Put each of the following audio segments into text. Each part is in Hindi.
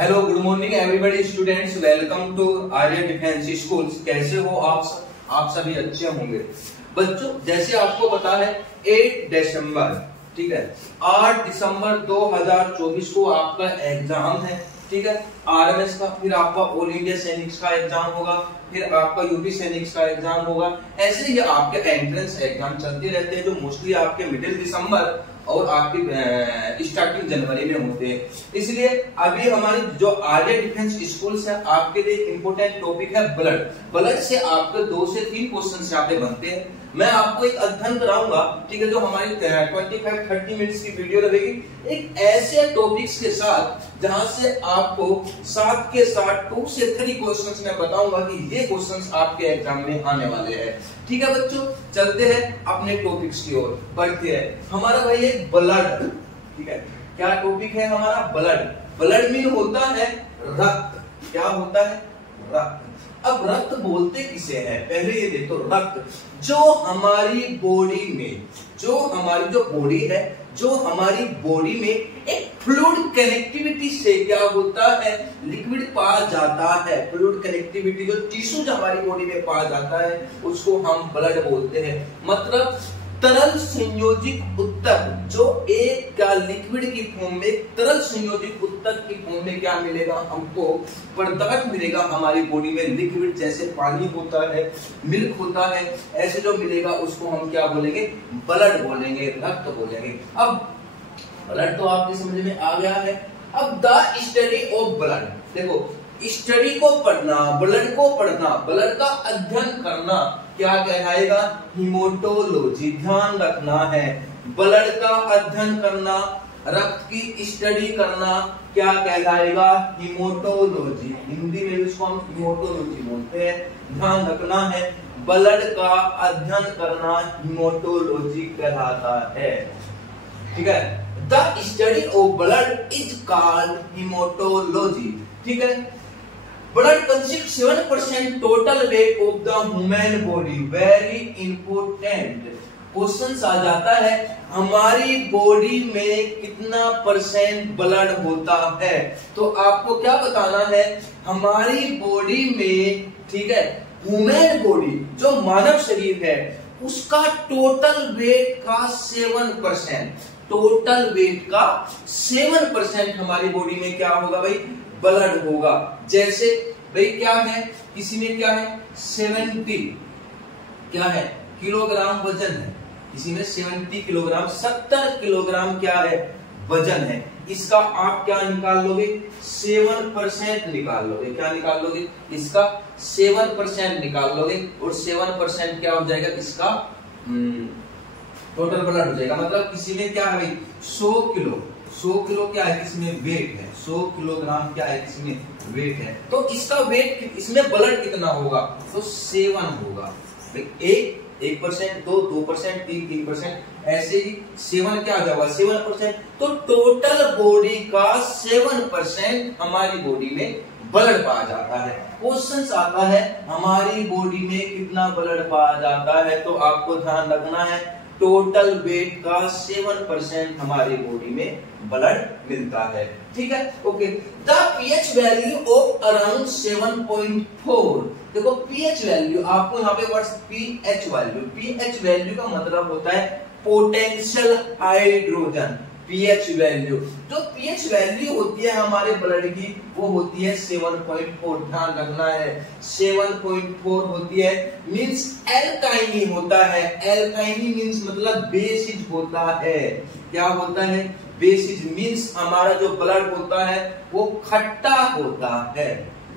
Hello, good morning everybody students, welcome to Arya defence schools. कैसे हो आप सभी अच्छे होंगे। बच्चों, जैसे आपको पता है 8 दिसंबर, ठीक है, 8 दिसंबर 2024 को आपका एग्जाम है, ठीक है, आरएमएस का। फिर आपका ऑल इंडिया सैनिक्स का एग्जाम होगा, फिर आपका यूपी सैनिक्स का एग्जाम होगा। ऐसे ये आपके एंट्रेंस एग्जाम चलते रहते हैं जो मोस्टली आपके मिडिल दिसंबर और आपकी स्टार्टिंग जनवरी में होते हैं। इसलिए अभी हमारी जो आर्य डिफेंस स्कूल्स है, आपके लिए इंपोर्टेंट टॉपिक है ब्लड से आपके 2 से 3 क्वेश्चन यहाँ पे बनते हैं। मैं आपको एक अध्ययन कराऊंगा, ठीक है, जो हमारी 25-30 मिनट्स की वीडियो रहेगी एक ऐसे टॉपिक्स के साथ जहां से आपको साथ के साथ 2 से 3 क्वेश्चंस मैं बताऊंगा कि ये क्वेश्चंस आपके एग्जाम में आने वाले हैं। ठीक है बच्चों, चलते हैं अपने टॉपिक्स की ओर, बढ़ते हैं। हमारा भाई एक ब्लड, ठीक है, क्या टॉपिक है हमारा? ब्लड मीन होता है रक्त। क्या होता है? रक्त। अब रक्त बोलते किसे हैं? पहले ये देखो, रक्त जो हमारी बॉडी में, जो हमारी जो बॉडी है, जो हमारी बॉडी में एक फ्लूइड कनेक्टिविटी से क्या होता है, लिक्विड पाया जाता है। फ्लूइड कनेक्टिविटी जो टिश्यू हमारी बॉडी में पाया जाता है उसको हम ब्लड बोलते हैं। मतलब तरल संयोजित उत्तक, जो एक का लिक्विड की फॉर्म में तरल संयोजित उत्तक की फॉर्म में क्या मिलेगा हमको? पदार्थ मिलेगा हमारी बॉडी में, लिक्विड, जैसे पानी होता है, मिल्क होता है, ऐसे जो मिलेगा उसको हम क्या बोलेंगे? ब्लड बोलेंगे, रक्त बोलेंगे। अब ब्लड तो आपके समझ में आ गया है। अब द स्टडी ऑफ ब्लड, देखो, स्टडी को पढ़ना, ब्लड को पढ़ना, ब्लड का अध्ययन करना क्या कहलाएगा? हीमोटोलॉजी। ध्यान रखना है, ब्लड का अध्ययन करना, रक्त की स्टडी करना क्या कहलाएगा? हीमोटोलॉजी। हिंदी में इसको हम हीमोटोलॉजी बोलते हैं। ध्यान रखना है, ब्लड का अध्ययन करना हीमोटोलॉजी कहलाता है। ठीक है, the study of blood is called haematology. ठीक है, blood consist 7% total weight of the human body. Very important question आ जाता है, हमारी बॉडी में कितना परसेंट ब्लड होता है? तो आपको क्या बताना है, हमारी बॉडी में, ठीक है, ह्यूमन बॉडी जो मानव शरीर है उसका टोटल वेट का 7%, टोटल वेट का 7% हमारी बॉडी में क्या होगा भाई? ब्लड होगा। जैसे भाई क्या है, किसी में क्या है? 70 क्या है? किलोग्राम वजन है, किसी में 70 किलोग्राम, 70 किलोग्राम क्या है? वजन है। इसका आप क्या निकाल लोगे? 7% निकाल लोगे। क्या निकाल लोगे? इसका 7% निकाल लोगे और 7% क्या हो जाएगा? इसका टोटल ब्लड हो जाएगा। मतलब किसी में क्या है भाई? 100 किलो क्या है? इसमें वेट है। 100 किलोग्राम क्या है? इसमें वेट है। तो इसका वेट, इसमें ब्लड कितना होगा? तो 7 होगा। 1%, 2%, 3%, ऐसे ही 7 क्या आ जाएगा? 7%। तो टोटल बॉडी का 7% हमारी बॉडी में ब्लड पाया जाता है। क्वेश्चन आता है हमारी बॉडी में कितना ब्लड पाया जाता है? तो आपको ध्यान रखना है, टोटल वेट का 7% हमारी बॉडी में ब्लड मिलता है। ठीक है, okay. The pH value of around 7.4। देखो पीएच वैल्यू, आपको यहाँ पे words pH value, pH value का मतलब होता है पोटेंशियल हाइड्रोजन। पीएच वैल्यू, जो पीएच वैल्यू होती है हमारे ब्लड की वो होती है 7.4। ध्यान रखना है, 7.4 होती है। मींस एल्काइनी होता है। एल्काइनी मींस मतलब बेसिज होता है। क्या होता है? बेसिज। मींस हमारा जो ब्लड होता है वो खट्टा होता है।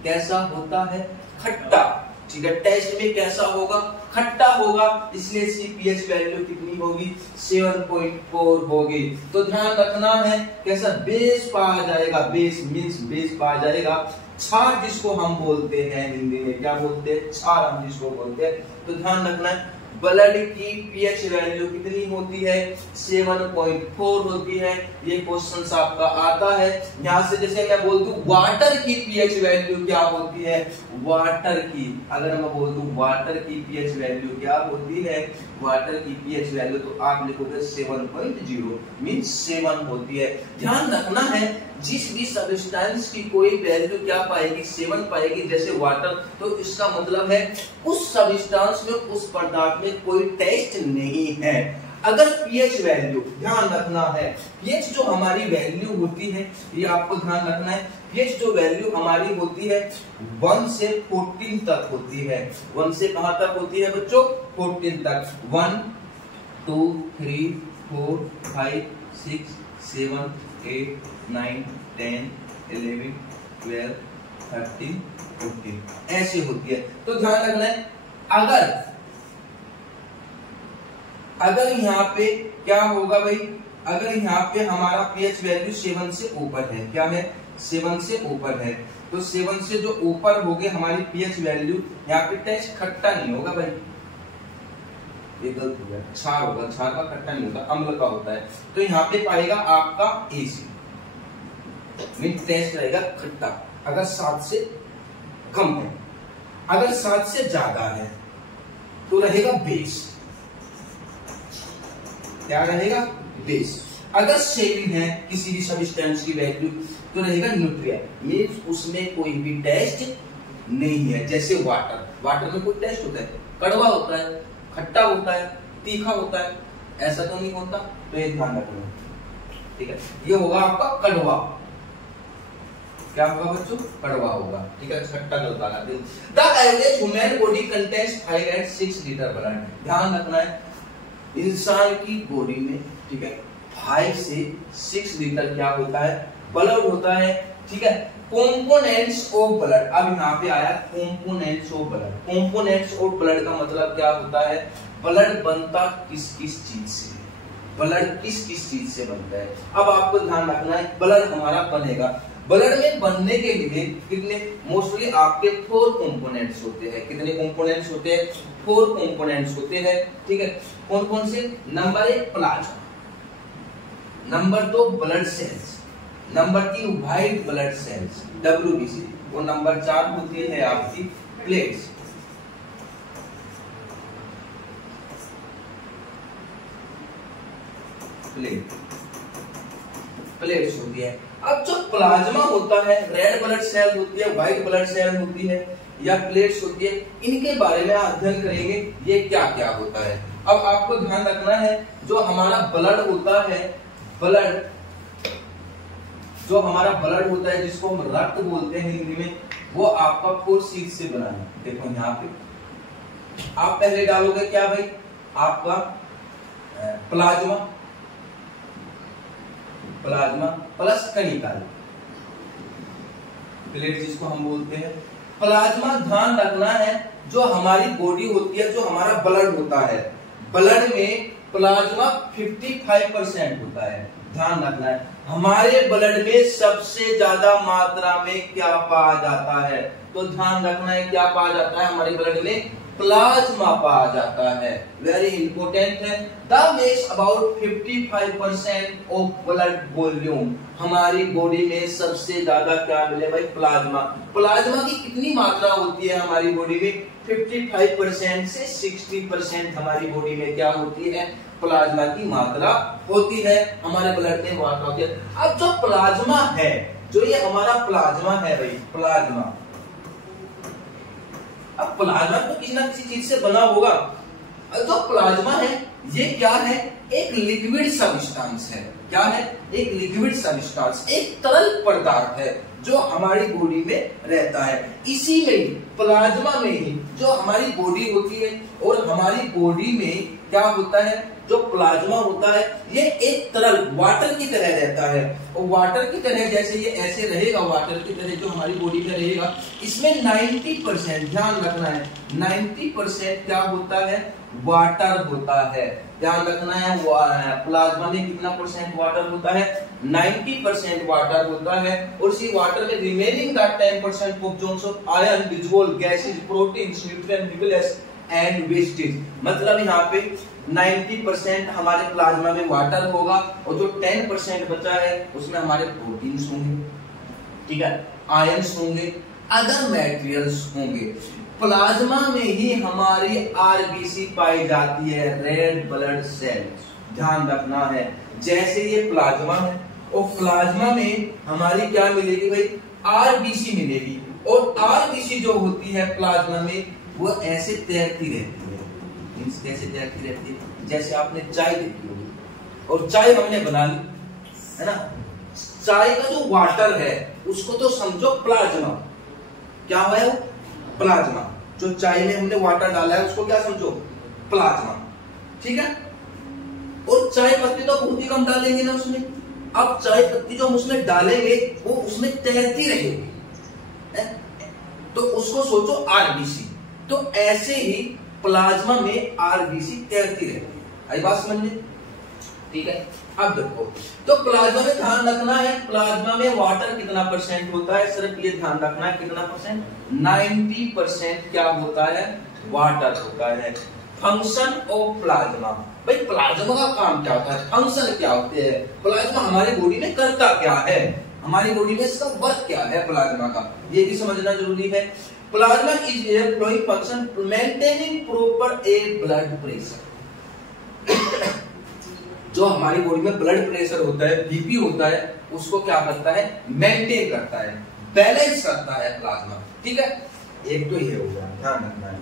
कैसा होता है? खट्टा। ठीक है, टेस्ट में कैसा होगा? खट्टा होगा। इसलिए इसकी पीएच वैल्यू कितनी होगी? 7.4 होगी। तो ध्यान रखना है, कैसा? बेस पाया जाएगा। बेस मींस बेस पाया जाएगा। क्षार जिसको हम बोलते हैं, हिंदी में क्या बोलते हैं? क्षार हम जिसको बोलते हैं। तो ध्यान रखना है, ब्लड की पीएच वैल्यू कितनी होती है? 7.4 होती है। ये क्वेश्चन आपका आता है। यहां से जैसे मैं बोल दूं वाटर की पीएच वैल्यू क्या होती है? वाटर की, अगर मैं बोल दूं वाटर की पीएच वैल्यू क्या होती है? वाटर की पीएच वैल्यू, तो आप लिखोगे 7.0 मींस 7 होती है। ध्यान रखना है जिस भी सब्सटेंस की कोई वैल्यू क्या पाएगी, 7 पाएगी, जैसे वाटर, तो इसका मतलब है उस सब्सटेंस में, उस पदार्थ में कोई टेस्ट नहीं है। अगर पीएच वैल्यू, ध्यान रखना है, पीएच जो हमारी वैल्यू होती है, ये आपको ध्यान रखना है, पीएच जो वैल्यू हमारी होती है 1 से 14 तक होती है। 1 से कहां तक होती है बच्चों? 14 तक। 1 2 3 4 5 6 7 8 9 10 11 12 13 14 ऐसी होती है। तो ध्यान रखना है, अगर यहाँ पे क्या होगा भाई, अगर यहाँ पे हमारा पीएच वैल्यू 7 से ऊपर है, क्या है? 7 से ऊपर है, तो 7 से जो ऊपर होगी हमारी पीएच वैल्यू, यहाँ पे टेस्ट खट्टा नहीं होगा भाई, ये गलत हो गया, क्षार होगा, क्षार का खट्टा नहीं होता, अम्ल का होता है। तो यहाँ पे पाएगा आपका एसिड, मीन टेस्ट रहेगा खट्टा, अगर 7 से कम है। अगर 7 से ज्यादा है तो रहेगा बेस, क्या रहेगा? बेस। अगर 7 है किसी भी सब्सटेंस की वैल्यू, तो रहेगा न्यूट्रियल, मींस उसमें कोई भी टेस्ट नहीं है। जैसे वाटर, वाटर में कोई टेस्ट होता है? कड़वा होता है, खट्टा होता है, तीखा होता है, ऐसा तो नहीं होता, तो ये ध्यान रखना, ठीक है। ये होगा आपका कड़वा, क्या होगा बच्चों? कड़वा होगा, ठीक है, खट्टा गलता ना दे। The average human body contains 5 and 6 litre blood. ध्यान रखना है, इंसान की बॉडी में, ठीक है, 5 से 6 लीटर क्या होता है? ब्लड होता है, ठीक है। कंपोनेंट्स ऑफ ब्लड, अब यहाँ पे आया components of blood. Components of blood का मतलब क्या होता है? ब्लड बनता किस किस चीज से, ब्लड किस किस चीज से बनता है। अब आपको ध्यान रखना है, ब्लड हमारा बनेगा, ब्लड में बनने के लिए कितने, मोस्टली आपके 4 कंपोनेंट्स होते हैं। कितने कंपोनेंट्स होते हैं? 4 कंपोनेंट्स होते हैं, ठीक है। कौन कौन से? Number 1 plasma, number 2 blood cells, number 3 white blood cells WBC, और नंबर 4 होती है आपकी प्लेट्स। प्लेट्स होती है। अब जो प्लाज्मा होता है, रेड ब्लड सेल होती है, व्हाइट ब्लड सेल होती है, या प्लेट्स होती है, इनके बारे में अध्ययन करेंगे, ये क्या क्या होता है। अब आपको ध्यान रखना है, जो हमारा ब्लड होता है, ब्लड, जो हमारा ब्लड होता है, जिसको हम रक्त बोलते हैं हिंदी में, वो आपका 4 चीज से बना है। देखो यहाँ पे आप पहले डालोगे क्या भाई? आपका प्लाज्मा, प्लाज्मा प्लस कणिकाएं, प्लेट जिसको हम बोलते हैं प्लाज्मा। ध्यान रखना है, जो हमारी बॉडी होती है, जो हमारा ब्लड होता है, ब्लड में प्लाज्मा 55% होता है। ध्यान रखना है, हमारे ब्लड में सबसे ज्यादा मात्रा में क्या पाया जाता है? तो ध्यान रखना है, क्या पाया जाता है हमारे ब्लड में? प्लाज्मा पाया जाता है, वेरी इंपोर्टेंट है। The makes about 55% of blood volume. हमारी बॉडी में सबसे ज्यादा क्या मिले भाई? प्लाज्मा। प्लाज्मा की कितनी मात्रा होती है हमारी बॉडी में? 55% से 60% हमारी बॉडी में क्या होती है? प्लाज्मा की मात्रा होती है, हमारे ब्लड में मात्रा होती है। अब जो प्लाज्मा है, जो ये हमारा प्लाज्मा है भाई, प्लाज्मा, अब प्लाज्मा तो किसी ना किसी चीज से बना होगा। जो प्लाज्मा है ये क्या है? एक लिक्विड सब्सटेंस है। क्या है? एक लिक्विड सब्सटेंस, एक तरल पदार्थ है जो हमारी बॉडी में रहता है। इसी में ही, प्लाज्मा में ही जो हमारी बॉडी होती है, और हमारी बॉडी में क्या होता है? जो प्लाज्मा होता है ये एक तरल वाटर की तरह रहता है, और वाटर की तरह जैसे ये ऐसे रहेगा, वाटर की तरह जो हमारी बॉडी में रहेगा, इसमें 90%, ध्यान रखना है, 90% क्या होता है? वाटर होता है। ध्यान रखना है, प्लाज्मा में कितना परसेंट वाटर होता है? 90% वाटर होता है। और इसी वाटर में remaining that 10% compounds of iron, dissolved gases, proteins, nutrient, nucleus and wastage. मतलब यहाँ पे 90% हमारे प्लाज्मा में वाटर होगा, और जो 10% बचा है उसमें हमारे प्रोटीन्स होंगे, ठीक है, आयंस होंगे। अदर मटेरियल्स होंगे। प्लाज्मा में ही हमारी आरबीसी पाई जाती है, रेड ब्लड सेल, ध्यान रखना है। जैसे ये प्लाज्मा है और प्लाज्मा में हमारी क्या मिलेगी भाई, आरबीसी मिलेगी। और आरबीसी जो होती है प्लाज्मा में वो ऐसे तैरती रहती है। कैसे तैरती रहती है, जैसे आपने चाय देखी होगी और चाय हमने बना ली है ना, चाय का जो वाटर है उसको तो समझो प्लाज्मा, क्या है वो प्लाज्मा। जो चाय में हमने वाटर डाला है उसको क्या समझो, प्लाज्मा, ठीक है। और चाय पत्ती तो बहुत ही कम डालेंगे ना उसमें। अब चाय पत्ती जो हम उसमें डालेंगे वो उसमें तैरती रहेगी, तो उसको सोचो आरबीसी। तो ऐसे ही प्लाज्मा में आरबीसी तैरती रहती है। आई बात समझ में, ठीक है। अब देखो, तो प्लाज्मा में ध्यान रखना है, प्लाज्मा में वाटर कितना परसेंट होता है, सिर्फ ये ध्यान रखना है कितना परसेंट, 90% क्या होता है, वाटर होता है। फंक्शन ऑफ प्लाज्मा, भाई प्लाज्मा का काम क्या होता है, फंक्शन क्या होते हैं, प्लाज्मा हमारी बॉडी में करता क्या है, हमारी बॉडी में इसका वर्क क्या है प्लाज्मा का, ये भी समझना जरूरी है। Plasma is a flowing function maintaining proper a blood pressure. जो हमारी बॉडी में ब्लड प्रेशर होता है, बीपी होता है, उसको क्या करता है, मेंटेन करता है, बैलेंस करता है प्लाज्मा, ठीक है। एक तो ये हो गया, ध्यान रखना है।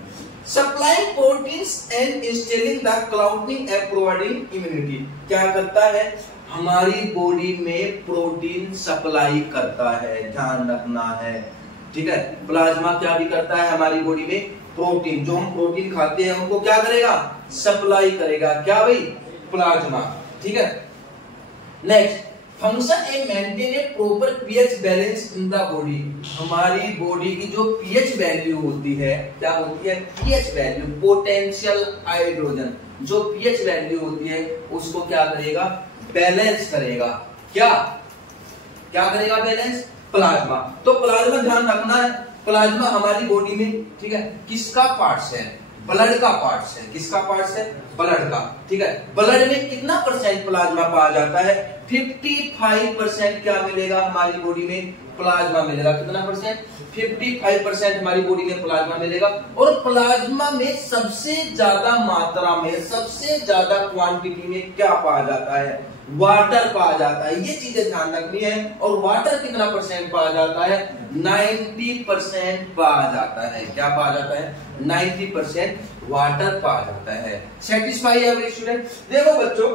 Supplying proteins and instilling the clotting and providing immunity, क्या करता है, हमारी बॉडी में प्रोटीन सप्लाई करता है, ध्यान रखना है, ठीक है। प्लाज्मा क्या भी करता है हमारी बॉडी में, प्रोटीन, जो हम प्रोटीन खाते हैं उनको क्या करेगा, सप्लाई करेगा, क्या भाई, प्लाज्मा, ठीक है। Next, function A maintain A proper pH balance in the body, हमारी बॉडी की जो पीएच वैल्यू होती है, क्या होती है, पीएच वैल्यू, पोटेंशियल हाइड्रोजन, जो पीएच वैल्यू होती है उसको क्या करेगा, बैलेंस करेगा, क्या क्या करेगा, बैलेंस, प्लाज्मा। तो प्लाज्मा ध्यान रखना है, प्लाज्मा हमारी बॉडी में, ठीक है, किसका पार्ट्स है, ब्लड का पार्ट्स है, किसका पार्ट्स है, ब्लड का, ठीक है। ब्लड में कितना परसेंट प्लाज्मा पाया जाता है, 55% क्या मिलेगा हमारी बॉडी में, प्लाज्मा मिलेगा, कितना परसेंट, 55% हमारी बॉडी में प्लाज्मा मिलेगा। और प्लाज्मा में सबसे ज्यादा मात्रा में, सबसे ज्यादा क्वांटिटी में क्या पाया जाता है, वाटर पाया जाता है, ये चीजें ध्यान रखनी है। और वाटर कितना परसेंट पाया जाता है, 90% पाया जाता है, क्या पाया जाता है, 90% वाटर पाया जाता है। Satisfy every student. देखो बच्चों,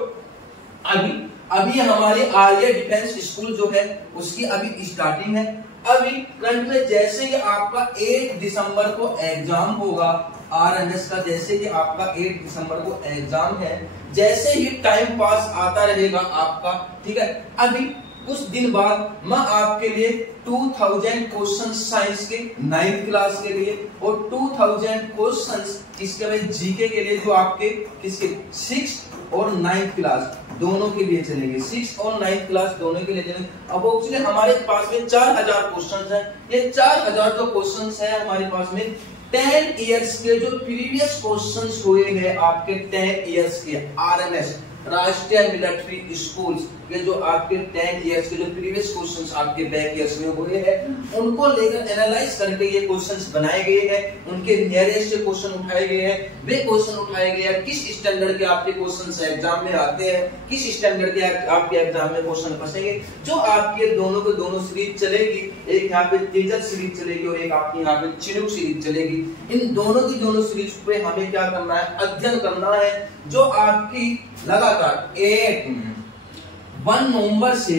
अभी हमारे आर्य डिफेंस स्कूल जो है उसकी अभी स्टार्टिंग है। अभी करंट में जैसे ही आपका 8 दिसंबर को एग्जाम होगा, आरएनएस का जैसे ही आपका 8 दिसंबर को एग्जाम है, जैसे ही टाइम पास आता रहेगा आपका, ठीक है। अभी कुछ दिन बाद मैं आपके लिए 2000 क्वेश्चन साइंस के 9th क्लास के लिए और 2000 क्वेश्चंस इसके बाद जीके के लिए, जो आपके किसके 6th और 9th क्लास दोनों के लिए चलेंगे, 6th और 9th क्लास दोनों के लिए चलेंगे। अब एक्चुअली हमारे पास में 4000 क्वेश्चन है। ये 4000 जो क्वेश्चन है हमारे पास में 10 इयर्स के जो प्रीवियस क्वेश्चंस हुए हैं आपके 10 इयर्स के आरएमएस राष्ट्रीय मिलिट्री स्कूल्स के, जो आपके 10 इयर्स के जो प्रीवियस क्वेश्चंस आपके बैक इयर्स में हुए हैं, उनको लेकर एनालाइज करके ये क्वेश्चंस बनाए गए हैं, उनके नियरेस्ट क्वेश्चन उठाए गए हैं, वे क्वेश्चन उठाए गए हैं किस स्टैंडर्ड के आपके क्वेश्चंस एग्जाम में आते हैं, किस स्टैंडर्ड के आपके एग्जाम में क्वेश्चन फंसेंगे। जो आपके दोनों के दोनों सीरीज चलेगी, एक यहाँ पे तेजस सीरीज चलेगी और एक आपकी यहाँ पे चिनुक सीरीज चलेगी। इन दोनों की दोनों सीरीज पे हमें क्या करना है, अध्ययन करना है। जो आपकी लगातार 1 नवंबर से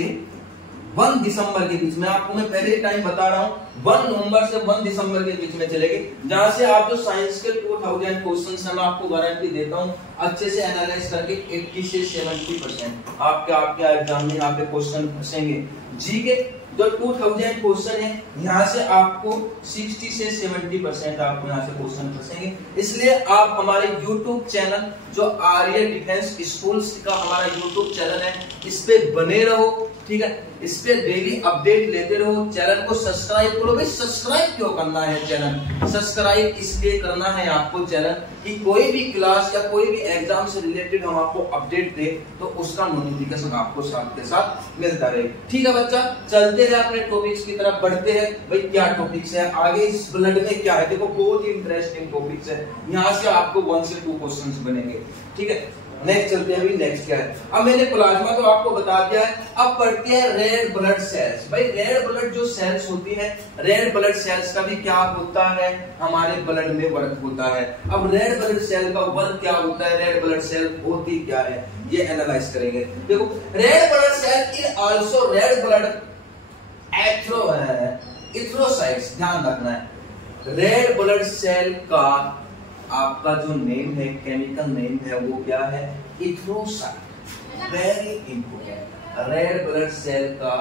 1 दिसंबर के बीच में, आपको मैं पहले टाइम बता रहा हूं, 1 नवंबर से 1 दिसंबर के बीच में चलेगी, जहां से आप जो साइंस के 2000 क्वेश्चंस हैं, मैं आपको गारंटी देता हूं अच्छे से एनालाइज करके 80 से 70% आपके एग्जाम में यहाँ पे क्वेश्चन फंसेंगे। जी के जो 2000 क्वेश्चन है, यहाँ से आपको 60 से 70% आपको यहाँ से क्वेश्चन फंसेंगे। इसलिए आप हमारे YouTube चैनल जो आर्य डिफेंस स्कूल्स का हमारा YouTube चैनल है, इस पे बने रहो, ठीक है। इस पे डेली अपडेट लेते रहो। चैनल को सब्सक्राइब करो। भाई सब्सक्राइब क्यों करना है चैनल, सब्सक्राइब इसलिए करना है आपको चैनल कि कोई भी क्लास या कोई भी एग्जाम से रिलेटेड हम आपको अपडेट दें तो उसका नोटिफिकेशन आपको साथ के साथ मिलता रहे। ठीक है बच्चा, चलते हैं अपने टॉपिक्स की तरफ बढ़ते हैं। भाई क्या टॉपिक्स है आगे, इस ब्लड में क्या है, देखो बहुत ही इंटरेस्टिंग टॉपिक्स है। यहाँ से आपको 1 से 2 क्वेश्चंस बनेंगे। ठीक है, नेक्स्ट चलते हैं। अभी नेक्स्ट क्या है, अब मैंने प्लाज्मा तो आपको बता दिया है, अब पढ़ते हैं रेड ब्लड सेल्स। भाई रेड ब्लड जो सेल्स होती है, रेड ब्लड सेल्स का भी क्या होता है, हमारे ब्लड में वर्क होता है। अब रेड ब्लड सेल का वर्क क्या होता है, रेड ब्लड सेल होती क्या है, ये एनालाइज करेंगे। देखो red blood cell is also red blood erythrocytes, ध्यान रखना है। रेड ब्लड सेल का आपका जो नेम है, केमिकल नेम है, वो क्या है, erythrocyte. Very important, red blood cell का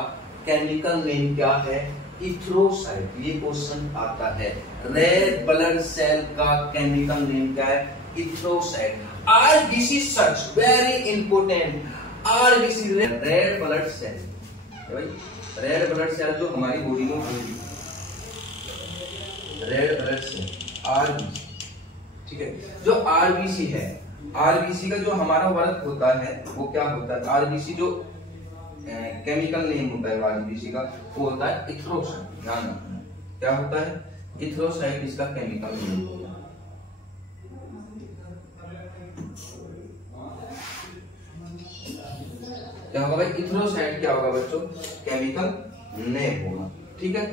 केमिकल नेम क्या है, एथ्रोसाइट। ये क्वेश्चन आता है, रेड ब्लड सेल का केमिकल नेम क्या है, erythrocyte. RBC such very important, RBC red blood cell, भाई रेड ब्लड सेल जो हमारी बॉडी में होती है, रेड ब्लड सेल आरबीसी। ठीक है, जो आरबीसी है, आरबीसी का जो हमारा वर्क होता है वो क्या होता है, आरबीसी जो केमिकल नेम होता है आरबीसी का, वो होता है एथ्रोसाइट। ध्यान रखना, क्या होता है, एथ्रोसाइट इसका केमिकल नेम होता है। क्या होगा भाई, एथ्रोसाइट क्या होगा बच्चों, केमिकल नेम होगा। ठीक है,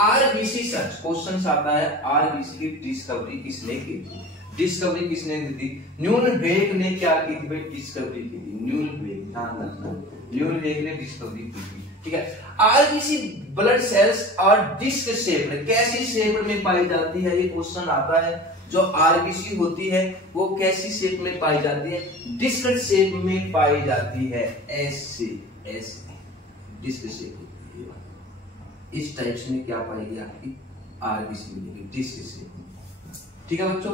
आरबीसी सच क्वेश्चन आता है, आरबीसी की डिस्कवरी किसने की थी, डिस्कवरी किसने की थी, न्यूनबेक ने क्या की थी भाई, डिस्कवरी की थी, न्यूनबेक, ध्यान रखना, न्यूनबेक ने डिस्कवरी की थी। ठीक है, आरबीसी ब्लड सेल्स और डिस्क शेप में, कैसी शेप में पाई जाती है, ये क्वेश्चन आता है। जो आरबीसी होती है वो कैसी शेप में पाई जाती है, डिस्क शेप में पाई जाती है, ऐसे डिस्क शेप होती है। इस टाइप से क्या पाएगी आपकी आरबीसी मिलेगी, डिस्क शेप। ठीक है बच्चों,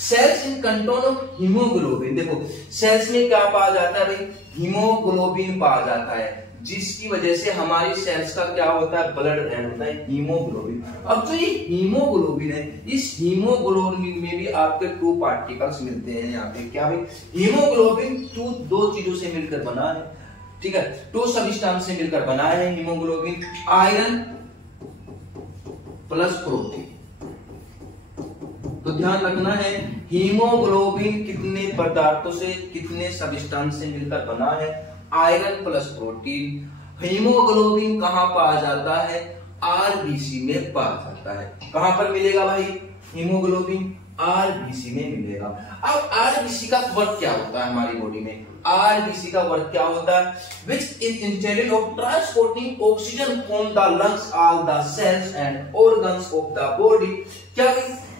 cells in content of haemoglobin, देखो सेल्स में क्या पाया जाता है भाई, हीमोग्लोबिन पाया जाता है, जिसकी वजह से हमारी सेल्स का क्या होता है, ब्लड रेड होता है, हीमोग्लोबिन। अब जो ये हीमोग्लोबिन है, इस हीमोग्लोबिन में भी आपके 2 पार्टिकल्स मिलते हैं। यहाँ पे क्या भाई, हीमोग्लोबिन 2 चीजों से मिलकर बना है। ठीक है, 2 सब्सटेंस से मिलकर बना है हीमोग्लोबिन, आयरन प्लस प्रोटीन। तो ध्यान रखना है, हीमोग्लोबिन कितने पदार्थों से, कितने सब्सटेंस से मिलकर बना है, आयरन प्लस प्रोटीन। हीमोग्लोबिन कहां पाया जाता है, आरबीसी में पाया जाता है। कहां पर मिलेगा भाई हीमोग्लोबिन, आरबीसी में मिलेगा। अब आरबीसी का वर्क क्या होता है हमारी बॉडी में, आरबीसी का वर्क क्या होता है, which is intended of transporting oxygen from the lungs all the cells and organs of the body. क्या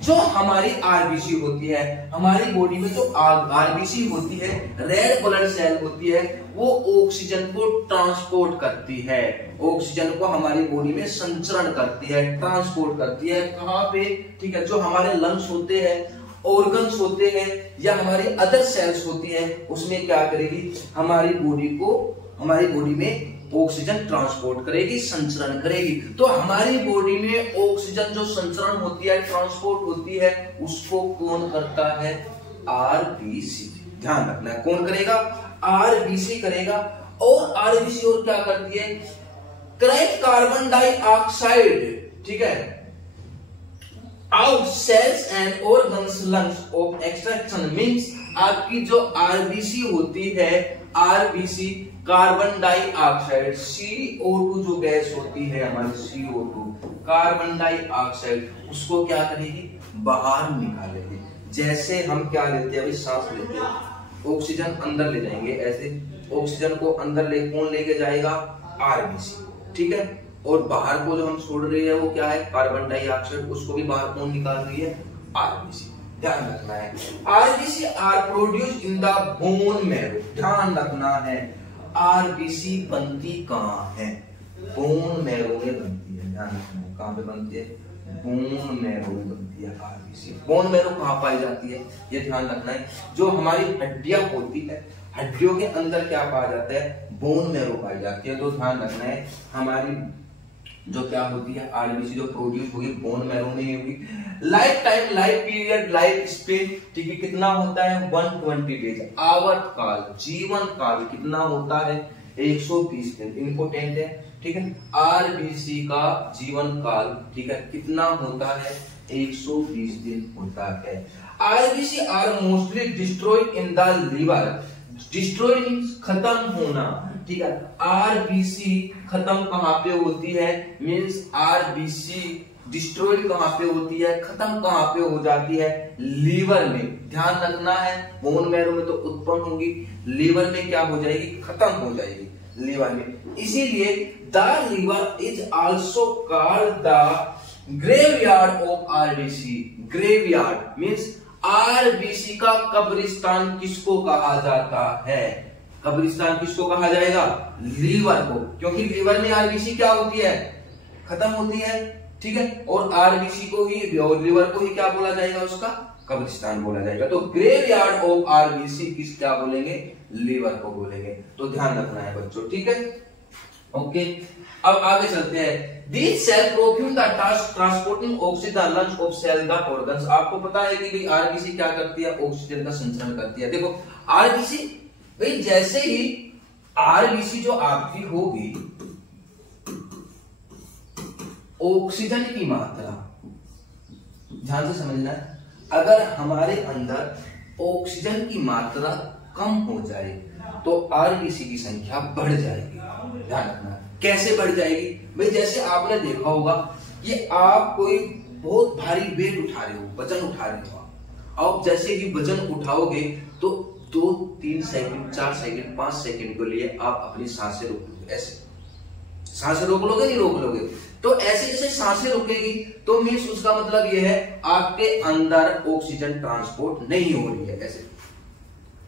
जो हमारी आरबीसी होती है, हमारी बॉडी में जो आरबीसी होती है, रेड ब्लड सेल होती है, वो ऑक्सीजन को ट्रांसपोर्ट करती है, ऑक्सीजन को हमारी बॉडी में संचरण करती है, ट्रांसपोर्ट करती है। कहां पे, ठीक है, जो हमारे लंग्स होते हैं, ऑर्गन्स होते हैं, या हमारी अदर सेल्स होती है, उसमें क्या करेगी, हमारी बॉडी में ऑक्सीजन ट्रांसपोर्ट करेगी, संचरण करेगी। तो हमारी बॉडी में ऑक्सीजन जो संचरण होती है, ट्रांसपोर्ट होती है, उसको कौन करता है, आरबीसी। ध्यान रखना है, कौन करेगा, आरबीसी करेगा। और आरबीसी और क्या करती है, क्रैक कार्बन डाइऑक्साइड, ठीक है, out sales and organs lungs of extraction. Means आपकी जो आरबीसी होती है, आरबीसी कार्बन डाइऑक्साइड, CO2 जो गैस होती है हमारी, CO2 कार्बन डाइऑक्साइड, उसको क्या करेगी, बाहर निकालेगी। जैसे हम क्या लेते हैं, सांस लेते हैं, ऑक्सीजन अंदर ले जाएंगे, ऐसे ऑक्सीजन को अंदर कौन लेके जाएगा, आरबीसी। ठीक है, और बाहर को जो हम छोड़ रहे हैं वो क्या है, कार्बन डाइऑक्साइड, उसको भी बाहर कौन निकाल रही है, आरबीसी। ध्यान रखना है, RBC are produce in the bone marrow. ध्यान रखना है, आरबीसी बनती कहां है, बोन मैरो में बनती है। ध्यान रखना है, कहां पे बनती है, बोन मैरो में बनती है आरबीसी। बोन मैरो कहां पाई जाती है, ये ध्यान रखना है। जो हमारी हड्डियां होती है, हड्डियों के अंदर क्या पाया जाता है, बोन मैरो पाई जाती है। तो ध्यान रखना है, हमारी जो क्या होती है आरबीसी जो प्रोड्यूस होगी बोन मैरो में होगी। Life time, life period, life span, ठीक है, कितना होता है 120 डेज। आवर्त काल, जीवन काल कितना होता है 120 दिन। इंपोर्टेंट है, ठीक है। आरबीसी का जीवन काल, ठीक है, कितना होता है 120 दिन होता है। RBC are mostly destroyed in the liver. Destroyed means खत्म होना, ठीक है। आरबीसी खत्म कहां पे होती है, मींस आरबीसी डिस्ट्रॉयड कहां पे होती है, खत्म कहां पे हो जाती है, लीवर में। ध्यान रखना है, बोन मैरो में तो उत्पन्न होगी, लीवर में क्या हो जाएगी, खत्म हो जाएगी लीवर में। इसीलिए the liver is also called the graveyard of RBC. Graveyard means RBC का कब्रिस्तान किसको कहा जाता है, कब्रिस्तान किसको कहा जाएगा, लीवर को, क्योंकि लीवर में आरबीसी क्या होती है, खत्म होती है, ठीक है। और आरबीसी को ही और लीवर को ही क्या बोला जाएगा, उसका कब्रिस्तान बोला जाएगा। तो ग्रेवयार्ड ऑफ आरबीसी किस क्या बोलेंगे, लीवर को बोलेंगे। तो ध्यान रखना है बच्चों, ठीक है, ओके। अब आगे चलते हैं। These cell perform the task transporting oxygen lungs of cell the organs। आपको पता है कि भाई आरबीसी क्या करती है, ऑक्सीजन का संचरण करती है। देखो आरबीसी भाई जैसे ही आरबीसी जो आपकी होगी, ऑक्सीजन की मात्रा, ध्यान से समझना, अगर हमारे अंदर ऑक्सीजन की मात्रा कम हो जाए तो आरबीसी की संख्या बढ़ जाएगी। ध्यान रखना, कैसे बढ़ जाएगी भाई, जैसे आपने देखा होगा कि आप कोई बहुत भारी वेट उठा रहे हो, वजन उठा रहे हो, आप जैसे ही वजन उठाओगे तो 2, 3 सेकंड, 4 सेकंड, 5 सेकंड के लिए आप अपनी सांसें रोक लोगे। ऐसे सांसें रोक लोगे, नहीं रोक लोगे, तो ऐसे जैसे सांसें रुकेगी तो मीन्स उसका मतलब यह है आपके अंदर ऑक्सीजन ट्रांसपोर्ट नहीं हो रही है। ऐसे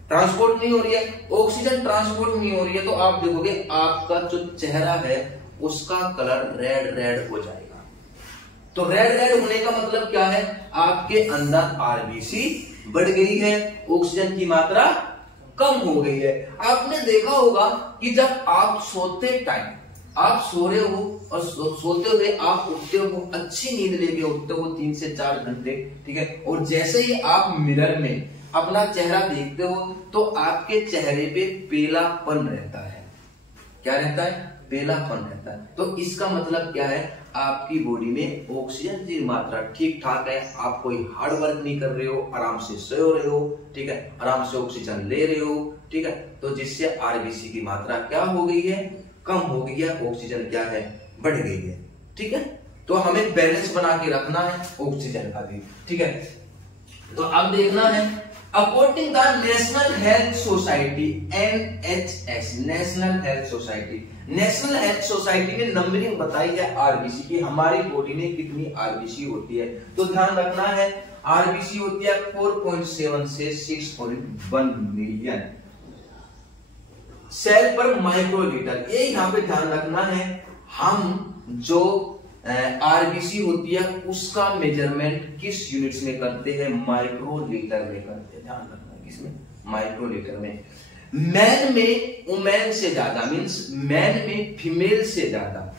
ट्रांसपोर्ट नहीं हो रही है, ऑक्सीजन ट्रांसपोर्ट नहीं हो रही है, तो आप देखोगे आपका जो चेहरा है उसका कलर रेड रेड हो जाएगा। तो रेड रेड होने का मतलब क्या है, आपके अंदर आरबीसी बढ़ गई है, ऑक्सीजन की मात्रा कम हो गई है। आपने देखा होगा कि जब आप सोते टाइम, आप सो रहे हो और सोते हुए आप उठते हो, अच्छी नींद लेके उठते हो 3 से 4 घंटे, ठीक है, और जैसे ही आप मिरर में अपना चेहरा देखते हो तो आपके चेहरे पे पीलापन रहता है। क्या रहता है, पीलापन रहता है। तो इसका मतलब क्या है, आपकी बॉडी में ऑक्सीजन की मात्रा ठीक ठाक है, आप कोई हार्ड वर्क नहीं कर रहे हो, आराम से सो रहे हो, ठीक है, आराम से ऑक्सीजन ले रहे हो, ठीक है। तो जिससे आरबीसी की मात्रा क्या हो गई है, कम हो गई है, ऑक्सीजन क्या है, बढ़ गई है, ठीक है। तो हमें बैलेंस बना के रखना है ऑक्सीजन का भी, ठीक है। तो अब देखना है, according the national health society NHS, national health society, national health society में नंबरिंग बताई है आरबीसी की, हमारी बॉडी में कितनी आरबीसी होती है। तो ध्यान रखना है, आरबीसी होती है 4.7 से 6.1 मिलियन सेल पर माइक्रोलीटर। ये यहाँ पे ध्यान रखना है, हम जो आरबीसी होती है उसका मेजरमेंट किस यूनिट्स में करते हैं, माइक्रोलीटर में करते हैं। ध्यान रखना है, किसमें, माइक्रोलीटर में। मैन में वुमेन से ज्यादा, मींस मैन में फीमेल से ज्यादा,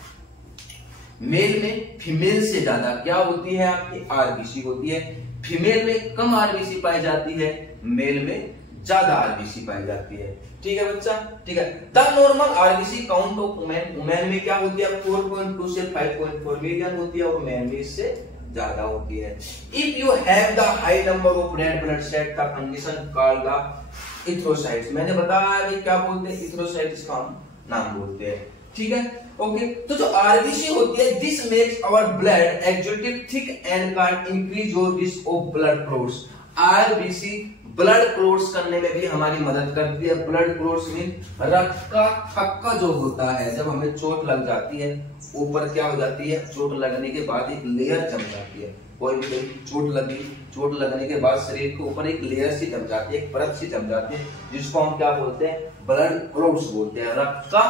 मेल में फीमेल से ज्यादा क्या होती है, आपकी आरबीसी होती है। फीमेल में कम आरबीसी पाई जाती है, मेल में ज्यादा आरबीसी पाई जाती है, ठीक है बच्चा, ठीक है। The normal RBC count of women, women में क्या होती है 4.2 से 5.4 मिलियन होती है, और मैन में इससे ज्यादा होती है। If you have the high number of red blood cell the condition called the erythrocytes. मैंने बताया भाई क्या बोलते हैं, इथ्रोसाइट्स का नाम बोलते हैं, ठीक है, ओके। तो जो आरबीसी होती है, this makes our blood exudative thick and can increase your risk of blood clots. RBC blood clots करने में भी हमारी मदद करती है। ब्लड क्लॉट्स मीन रक्त का थक्का जो होता है, जब हमें चोट लग जाती है, ऊपर क्या हो जाती है, चोट लगने के बाद एक लेयर जम जाती है। कोई भी चोट लगी, चोट लगने के बाद शरीर के ऊपर एक लेयर सी जम जाती है, एक परत सी जम जाती है, जिसको हम क्या बोलते हैं, ब्लड क्लॉट्स बोलते हैं, रक्त का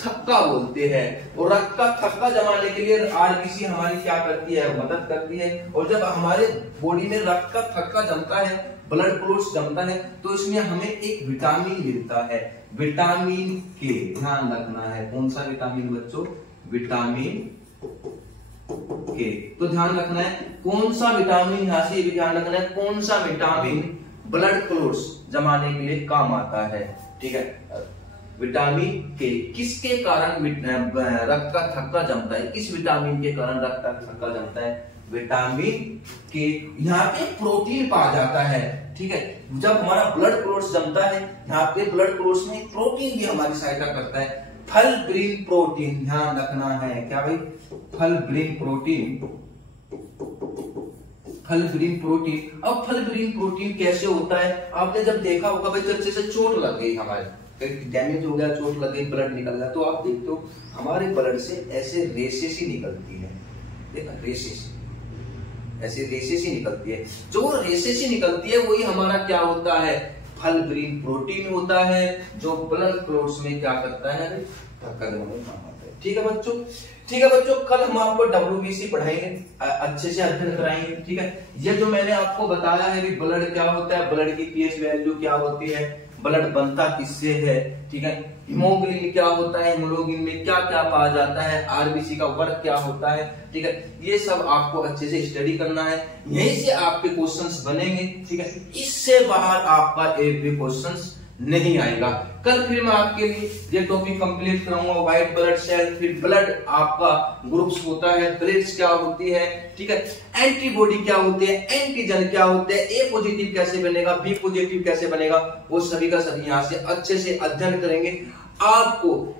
थक्का बोलते हैं। और रक्त का थक्का जमाने के लिए आरबीसी हमारी क्या करती है, मदद करती है। और जब हमारे बॉडी में रक्त का थक्का जमता है, ब्लड क्लॉट्स जमता है, तो इसमें हमें एक विटामिन मिलता है, विटामिन के। ध्यान रखना है, कौन सा विटामिन बच्चों, विटामिन के। तो ध्यान रखना है कौन सा विटामिन, यहां से भी ध्यान रखना है कौन सा विटामिन ब्लड क्लोट्स जमाने के लिए काम आता है। ठीक है, विटामिन के किसके कारण रक्त का थक्का जमता है, किस विटामिन के कारण रक्त का थक्का जमता है, विटामिन के। यहाँ पे प्रोटीन पाया जाता है। ठीक है, जब हमारा ब्लड क्लोट्स जमता है यहाँ पे ब्लड क्लोट्स में प्रोटीन भी हमारी सहायता करता है, फलब्रीन प्रोटीन, ध्यान रखना है क्या भाई, फलब्रीन प्रोटीन, फलब्रीन प्रोटीन। अब फलब्रीन प्रोटीन कैसे होता है, आपने जब देखा होगा भाई, अच्छे से चोट लग गई हमारे, डैमेज हो गया, चोट लग गई, ब्लड निकल गया, तो आप देखते हो हमारे ब्लड से ऐसे रेसेस ही निकलती है, देखा रेसेस, ऐसे रेसेस ही निकलती है। जो रेसेस ही निकलती है वही हमारा क्या होता है, फलब्रीन प्रोटीन होता है, जो ब्लड क्लोट्स में क्या करता है, धक्का देने में काम आता है। ठीक है बच्चों, ठीक है बच्चों, कल हम आपको WBC पढ़ाएंगे, अच्छे से अध्ययन कराएंगे। ठीक है, ये जो मैंने आपको बताया है कि ब्लड क्या होता है, ब्लड की पीएच वैल्यू क्या होती है, ब्लड बनता किससे है, ठीक है, हीमोग्लोबिन क्या होता है, हीमोग्लोबिन में क्या क्या पाया जाता है, आरबीसी का वर्क क्या होता है। ठीक है, ये सब आपको अच्छे से स्टडी करना है, यहीं से आपके क्वेश्चंस बनेंगे। ठीक है, इससे बाहर आपका एक भी क्वेश्चंस नहीं आएगा। कल फिर मैं आपके लिए ये टॉपिक कंप्लीट कराऊंगा, व्हाइट ब्लड सेल, फिर ब्लड आपका ग्रुप्स होता है, प्लेट्स क्या होती है, ठीक है, एंटीबॉडी क्या होती है, एंटीजन क्या होते हैं, ए पॉजिटिव कैसे बनेगा, बी पॉजिटिव कैसे बनेगा, वो सभी का सभी यहाँ से अच्छे से अध्ययन करेंगे। आपको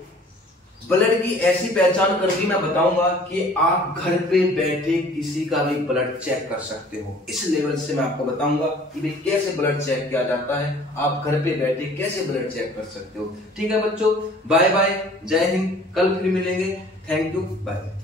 ब्लड की ऐसी पहचान करके मैं बताऊंगा कि आप घर पे बैठे किसी का भी ब्लड चेक कर सकते हो। इस लेवल से मैं आपको बताऊंगा कि भाई कैसे ब्लड चेक किया जाता है, आप घर पे बैठे कैसे ब्लड चेक कर सकते हो। ठीक है बच्चों, बाय बाय, जय हिंद, कल फिर मिलेंगे, थैंक यू, बाय।